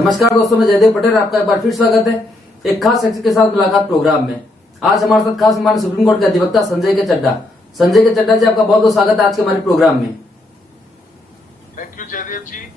नमस्कार दोस्तों, मैं जयदेव पटेल, आपका एक बार फिर स्वागत है एक खास शख्स के साथ मुलाकात प्रोग्राम में। आज हमारे साथ खास हमारे सुप्रीम कोर्ट के अधिवक्ता संजय के चड्ढा जी, आपका बहुत बहुत स्वागत है आज के हमारे प्रोग्राम में। थैंक यू जयदेव जी।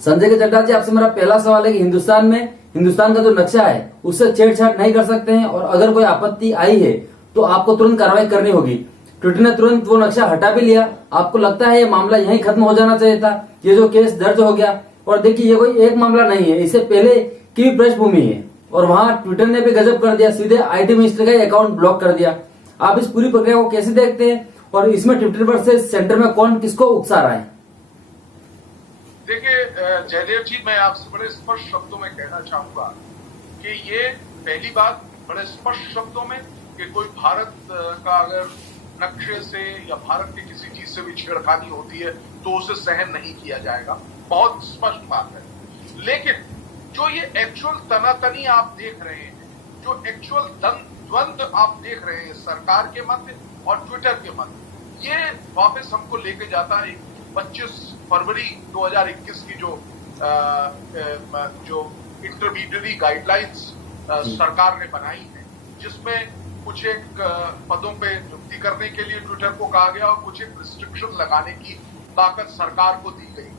संजय के चड्ढा जी, आपसे मेरा पहला सवाल है कि हिंदुस्तान का जो नक्शा है उससे छेड़छाड़ नहीं कर सकते हैं, और अगर कोई आपत्ति आई है तो आपको तुरंत कार्रवाई करनी होगी। ट्विटर ने तुरंत वो नक्शा हटा भी लिया। आपको लगता है ये मामला यहीं खत्म हो जाना चाहिए था? ये जो केस दर्ज हो गया, और देखिए ये कोई एक मामला नहीं है, इससे पहले की भी पृष्ठभूमि है, और वहां ट्विटर ने भी गजब कर दिया, सीधे आईटी मिनिस्टर का अकाउंट ब्लॉक कर दिया। आप इस पूरी प्रक्रिया को कैसे देखते हैं, और इसमें ट्विटर वर्सेस सेंटर में कौन किसको उकसा रहा है? देखिए जयदेव जी, मैं आपसे बड़े स्पष्ट शब्दों में कहना चाहूंगा कि ये पहली बात बड़े स्पष्ट शब्दों में कि कोई भारत का अगर नक्शे से या भारत की किसी चीज से भी छेड़खानी होती है तो उसे सहन नहीं किया जाएगा, बहुत स्पष्ट बात है। लेकिन जो ये एक्चुअल तनातनी आप देख रहे हैं, जो एक्चुअल द्वंद्व आप देख रहे हैं सरकार के मध्य और ट्विटर के मध्य, ये वापस हमको लेके जाता है 25 फरवरी 2021 की जो इंटरमीडिएट गाइडलाइंस सरकार ने बनाई है, जिसमें कुछ एक पदों पे नियुक्ति करने के लिए ट्विटर को कहा गया और कुछ एक रिस्ट्रिक्शन लगाने की ताकत सरकार को दी गई।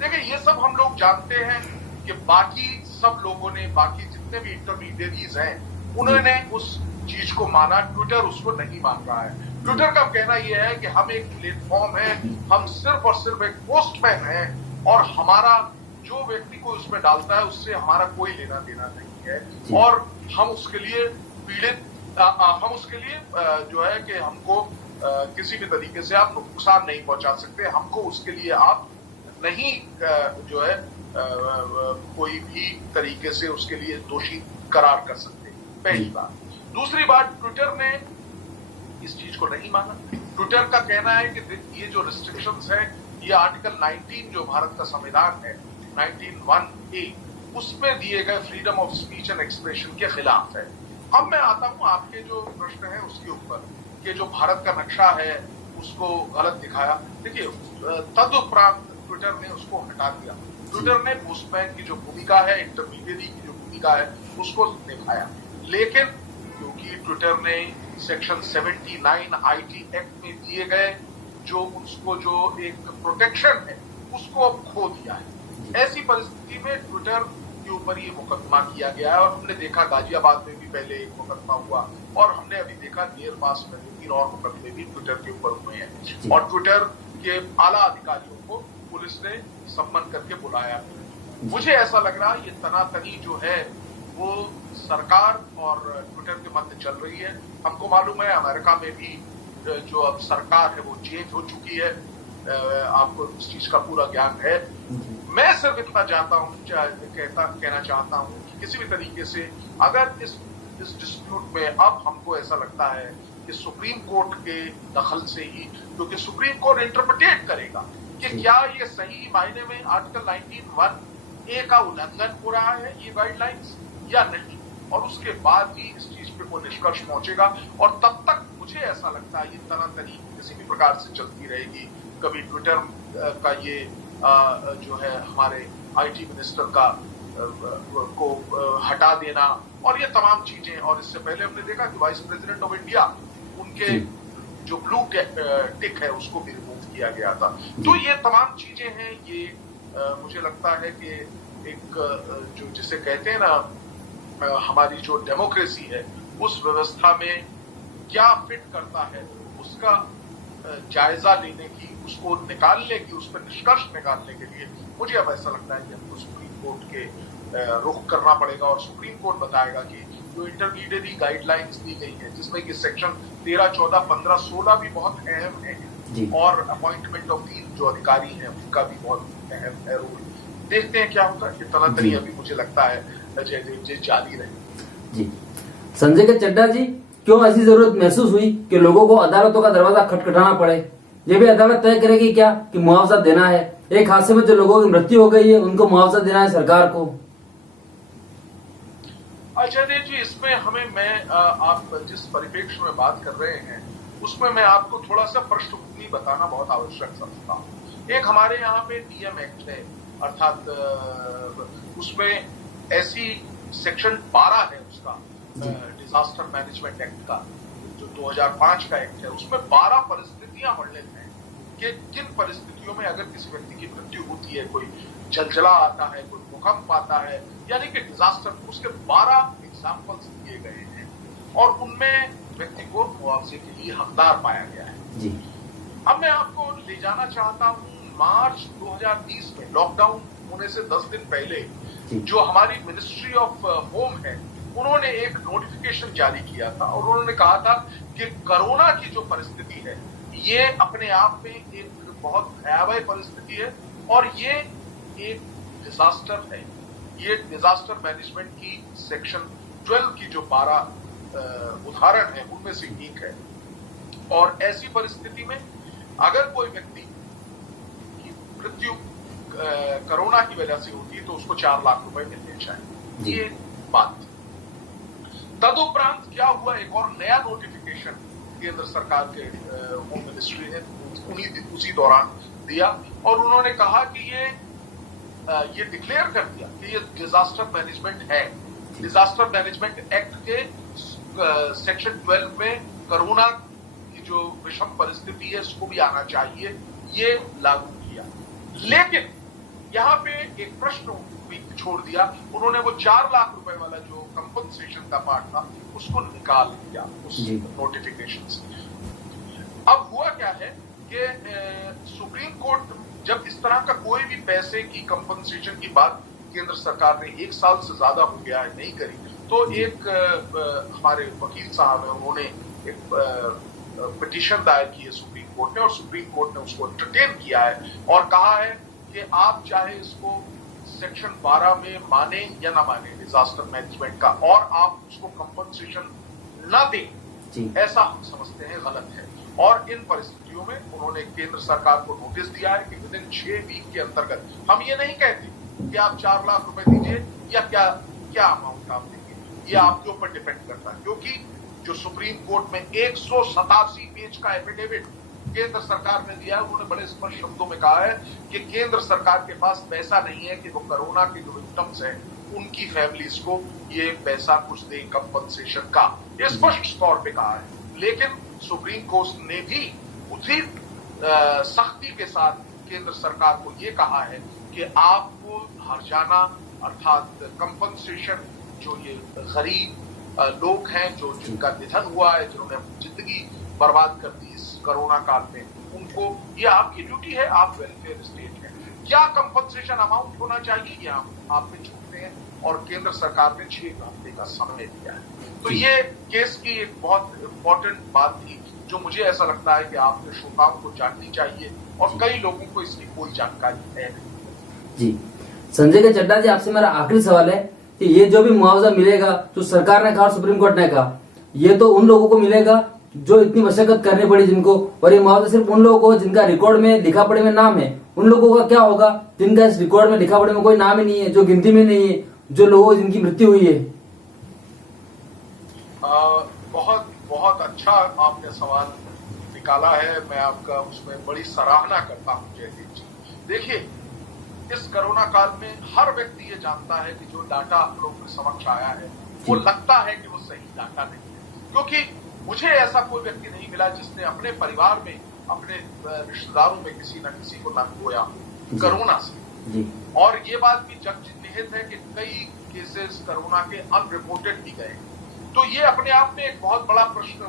देखिए ये सब हम लोग जानते हैं कि बाकी सब लोगों ने, बाकी जितने भी इंटरमीडिएरीज हैं, उन्होंने उस चीज को माना, ट्विटर उसको नहीं मान रहा है। ट्विटर का कहना यह है कि हम एक प्लेटफॉर्म है, हम सिर्फ और सिर्फ एक पोस्टमैन है, और हमारा जो व्यक्ति को उसमें डालता है उससे हमारा कोई लेना देना नहीं है, और हम उसके लिए हम उसके लिए जो है कि हमको किसी भी तरीके से आप नुकसान नहीं पहुंचा सकते, हमको उसके लिए आप नहीं जो है कोई भी तरीके से उसके लिए दोषी करार कर सकते। पहली बात। दूसरी बात, ट्विटर ने इस चीज को नहीं माना। ट्विटर का कहना है कि ये जो रिस्ट्रिक्शंस है, ये आर्टिकल 19 जो भारत का संविधान है 19(1)(a) उसमें दिए गए freedom of speech and expression के खिलाफ है। अब मैं आता हूं आपके जो प्रश्न है उसके ऊपर कि जो भारत का नक्शा है उसको गलत दिखाया। देखिए तदुपरांत ट्विटर ने उसको हटा दिया। ट्विटर ने पोस्टमैन की जो भूमिका है, इंटरमीडिएरी की जो भूमिका है, उसको निभाया। लेकिन क्योंकि ट्विटर ने सेक्शन 79 आईटी एक्ट में दिए गए जो उसको जो एक प्रोटेक्शन है उसको अब खो दिया है। ऐसी परिस्थिति में ट्विटर के ऊपर ये मुकदमा किया गया है, और हमने देखा गाजियाबाद में भी पहले एक मुकदमा हुआ, और हमने अभी देखा नियर पास में 3 और मुकदमे भी ट्विटर के ऊपर हुए हैं, और ट्विटर के आला अधिकारियों को पुलिस ने सम्मन करके बुलाया। मुझे ऐसा लग रहा है ये तनातनी जो है वो सरकार और ट्विटर के मध्य चल रही है। हमको मालूम है अमेरिका में भी जो अब सरकार है वो चेंज हो चुकी है, आपको इस चीज का पूरा ज्ञान है। मैं सिर्फ इतना कहना चाहता हूं कि किसी भी तरीके से अगर इस डिस्प्यूट में अब हमको ऐसा लगता है कि सुप्रीम कोर्ट के दखल से ही, क्योंकि सुप्रीम कोर्ट इंटरप्रिटेट करेगा कि क्या ये सही मायने में आर्टिकल 19(1)(a) का उल्लंघन हो रहा है ये गाइडलाइंस या नहीं, और उसके बाद ही इस चीज पे वो निष्कर्ष पहुंचेगा। और तब तक मुझे ऐसा लगता है ये तनातनी किसी भी प्रकार से चलती रहेगी। कभी ट्विटर का ये जो है हमारे आईटी मिनिस्टर का को हटा देना और ये तमाम चीजें, और इससे पहले हमने देखा कि वाइस प्रेसिडेंट ऑफ इंडिया, उनके जो ब्लू टिक है उसको भी रिमूव किया गया था। तो ये तमाम चीजें हैं, ये मुझे लगता है कि एक जो जिसे कहते हैं ना हमारी जो डेमोक्रेसी है उस व्यवस्था में क्या फिट करता है उसका जायजा लेने की, उसको निकालने की, उस पर निष्कर्ष निकालने के लिए मुझे अब ऐसा लगता है कि हमको सुप्रीम कोर्ट के रुख करना पड़ेगा, और सुप्रीम कोर्ट बताएगा कि जो इंटरमीडिएरी गाइडलाइंस दी गई है, जिसमें कि सेक्शन 13, 14, 15, 16 भी बहुत अहम है, और अपॉइंटमेंट ऑफ दी जो अधिकारी हैं उनका भी बहुत अहम है रोल। देखते हैं क्या होता है। कि तनातनी अभी मुझे लगता है जारी रहेगी। जी संजय के चड्ढा जी, क्यों ऐसी जरूरत महसूस हुई कि लोगों को अदालतों का दरवाजा खटखटाना पड़े? ये भी अदालत तय करेगी क्या कि मुआवजा देना है? एक हादसे में जो लोगों की मृत्यु हो गई है उनको मुआवजा देना है सरकार को। अजय देव जी, इसमें हमें आप जिस परिप्रेक्ष्य में बात कर रहे हैं उसमें मैं आपको थोड़ा सा पृष्ठभूमि बताना बहुत आवश्यक समझता हूँ। एक हमारे यहाँ पे डीएम एक्ट है अर्थात उसमें ऐसी सेक्शन 12 है उसका डिजास्टर मैनेजमेंट एक्ट का, जो 2005 का एक्ट है, उसमें 12 परिस्थितियां वर्णित हैं कि किन परिस्थितियों में अगर किसी व्यक्ति की मृत्यु होती है, कोई जलजला आता है, कोई भूकंप आता है, यानी कि डिजास्टर, उसके 12 एग्जाम्पल्स दिए गए हैं और उनमें व्यक्ति को मुआवजे के लिए हकदार पाया गया है। जी। अब मैं आपको ले जाना चाहता हूं मार्च 2020 में, लॉकडाउन होने से 10 दिन पहले, जो हमारी मिनिस्ट्री ऑफ होम है, उन्होंने एक नोटिफिकेशन जारी किया था और उन्होंने कहा था कि कोरोना की जो परिस्थिति है ये अपने आप में एक बहुत भयावह परिस्थिति है और ये एक डिजास्टर है। ये डिजास्टर मैनेजमेंट की सेक्शन 12 की जो 12 उदाहरण है उनमें से एक है और ऐसी परिस्थिति में अगर कोई व्यक्ति की मृत्यु कोरोना की वजह से होती है तो उसको 4 लाख रुपए मिलने चाहिए, ये बात। तदुपरांत क्या हुआ, एक और नया नोटिफिकेशन केंद्र सरकार के होम मिनिस्ट्री ने उसी दौरान दिया और उन्होंने कहा कि ये डिक्लेयर कर दिया कि ये डिजास्टर मैनेजमेंट है। डिजास्टर मैनेजमेंट एक्ट के सेक्शन 12 में कोरोना की जो विषम परिस्थिति है उसको भी आना चाहिए, ये लागू किया। लेकिन यहां पे एक प्रश्न भी छोड़ दिया, उन्होंने वो 4 लाख रुपए वाला जो कंपनसेशन का पार्ट था उसको निकाल दिया उस नोटिफिकेशन से। अब हुआ क्या है कि सुप्रीम कोर्ट जब इस तरह का कोई भी पैसे की कंपनसेशन की बात केंद्र सरकार ने 1 साल से ज्यादा हो गया है नहीं करी, तो एक हमारे वकील साहब है, उन्होंने एक पिटीशन दायर की है सुप्रीम कोर्ट ने और सुप्रीम कोर्ट ने उसको एंटरटेन किया है और कहा है कि आप चाहे इसको सेक्शन 12 में माने या ना माने डिजास्टर मैनेजमेंट का और आप उसको कंपनसेशन ना दें, ऐसा हम समझते हैं गलत है। और इन परिस्थितियों में उन्होंने केंद्र सरकार को नोटिस दिया है कि विदिन 6 वीक के अंतर्गत, हम ये नहीं कहते कि आप 4 लाख रुपए दीजिए या क्या अमाउंट आप देंगे, ये आपके ऊपर डिपेंड करता है, क्योंकि जो सुप्रीम कोर्ट में 187 पेज का एफिडेविट केंद्र सरकार ने दिया है, उन्होंने बड़े स्पष्ट शब्दों में कहा है कि केंद्र सरकार के पास पैसा नहीं है कि वो कोरोना के जो विक्टिम्स हैं उनकी फैमिलीज को ये पैसा कुछ दे कंपनसेशन का, ये स्पष्ट तौर पे कहा है। लेकिन सुप्रीम कोर्ट ने भी उसी सख्ती के साथ केंद्र सरकार को ये कहा है कि आपको हर्जाना अर्थात कंपनसेशन, जो ये गरीब लोग हैं जो जिनका निधन हुआ है, जिन्होंने जिंदगी बर्बाद कर दी इस कोरोना काल में, उनको ये आपकी ड्यूटी है, आप वेलफेयर स्टेट है, क्या कंपनसेशन अमाउंट होना चाहिए ये आप पे छूटते हैं और केंद्र सरकार ने 6 हफ्ते का समय दिया है। तो ये केस की एक बहुत इंपॉर्टेंट बात थी जो मुझे ऐसा लगता है कि आपने श्रोताओं को जाननी चाहिए और कई लोगों को इसकी कोई जानकारी है नहीं। जी, संजय के चड्ढा जी, आपसे मेरा आखिरी सवाल है कि ये जो भी मुआवजा मिलेगा जो सरकार ने कहा और सुप्रीम कोर्ट ने कहा, ये तो उन लोगों को मिलेगा जो इतनी मशक्कत करनी पड़ी जिनको, और ये मुआवजा सिर्फ उन लोगों को जिनका रिकॉर्ड में लिखा पढ़े में नाम है, उन लोगों का क्या होगा जिनका इस रिकॉर्ड में लिखा पढ़े में कोई नाम ही नहीं है, जो गिनती में नहीं है, जो लोगों जिनकी मृत्यु हुई है? बहुत बहुत अच्छा आपने सवाल निकाला है, मैं आपका उसमें बड़ी सराहना करता हूं जयदीप जी। देखिए, इस कोरोना काल में हर व्यक्ति ये जानता है कि जो डाटा हम लोगों के समक्ष आया है वो लगता है कि वो सही डाटा नहीं है, क्योंकि मुझे ऐसा कोई व्यक्ति नहीं मिला जिसने अपने परिवार में, अपने रिश्तेदारों में किसी न किसी को न खोया कोरोना से। और ये बात भी जग निहित है कि कई केसेस कोरोना के अनरिपोर्टेड भी गए। तो ये अपने आप में एक बहुत बड़ा प्रश्न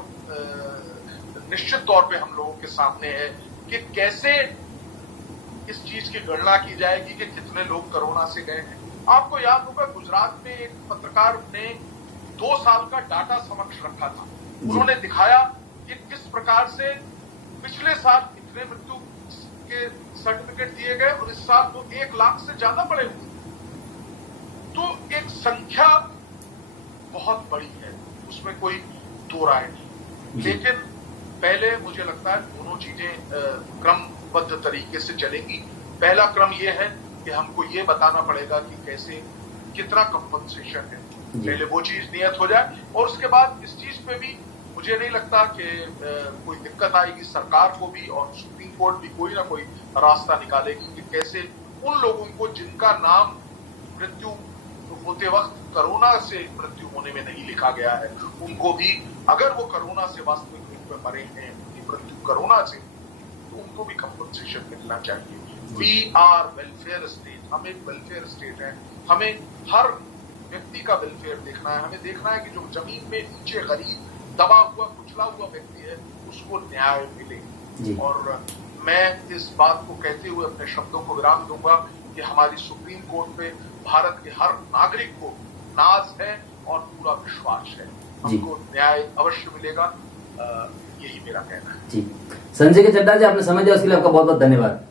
निश्चित तौर पे हम लोगों के सामने है कि कैसे इस चीज की गणना की जाएगी कि कितने लोग कोरोना से गए हैं। आपको याद होगा गुजरात में एक पत्रकार ने 2 साल का डाटा समक्ष रखा था, उन्होंने दिखाया कि किस प्रकार से पिछले साल इतने मृत्यु के सर्टिफिकेट दिए गए और इस साल वो 1 लाख से ज्यादा बढ़े हुए। तो एक संख्या बहुत बड़ी है, उसमें कोई दो राय नहीं। लेकिन पहले मुझे लगता है दोनों चीजें क्रमबद्ध तरीके से चलेंगी। पहला क्रम यह है कि हमको ये बताना पड़ेगा कि कैसे कितना कंपनसेशन है, पहले वो चीज नियत हो जाए और उसके बाद इस चीज पे भी मुझे नहीं लगता कि कोई दिक्कत आएगी। सरकार को भी और सुप्रीम कोर्ट भी कोई ना कोई रास्ता निकालेगी कि कैसे उन लोगों को जिनका नाम मृत्यु होते वक्त कोरोना से मृत्यु होने में नहीं लिखा गया है, उनको भी अगर वो कोरोना से वास्तविक रूप में मरे हैं, उनकी मृत्यु कोरोना से, तो उनको भी कंपनसेशन मिलना चाहिए। वी आर वेलफेयर स्टेट, हम एक वेलफेयर स्टेट है, हमें हर व्यक्ति का वेलफेयर देखना है। हमें देखना है कि जो जमीन में नीचे गरीब दबा हुआ कुचला हुआ व्यक्ति है उसको न्याय मिले। और मैं इस बात को कहते हुए अपने शब्दों को विराम दूंगा कि हमारी सुप्रीम कोर्ट पे भारत के हर नागरिक को नाज है और पूरा विश्वास है, हमको न्याय अवश्य मिलेगा। यही मेरा कहना है। जी, संजय के चड्ढा जी, आपने समय दिया उसके लिए आपका बहुत बहुत धन्यवाद।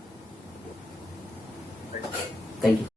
Thank you.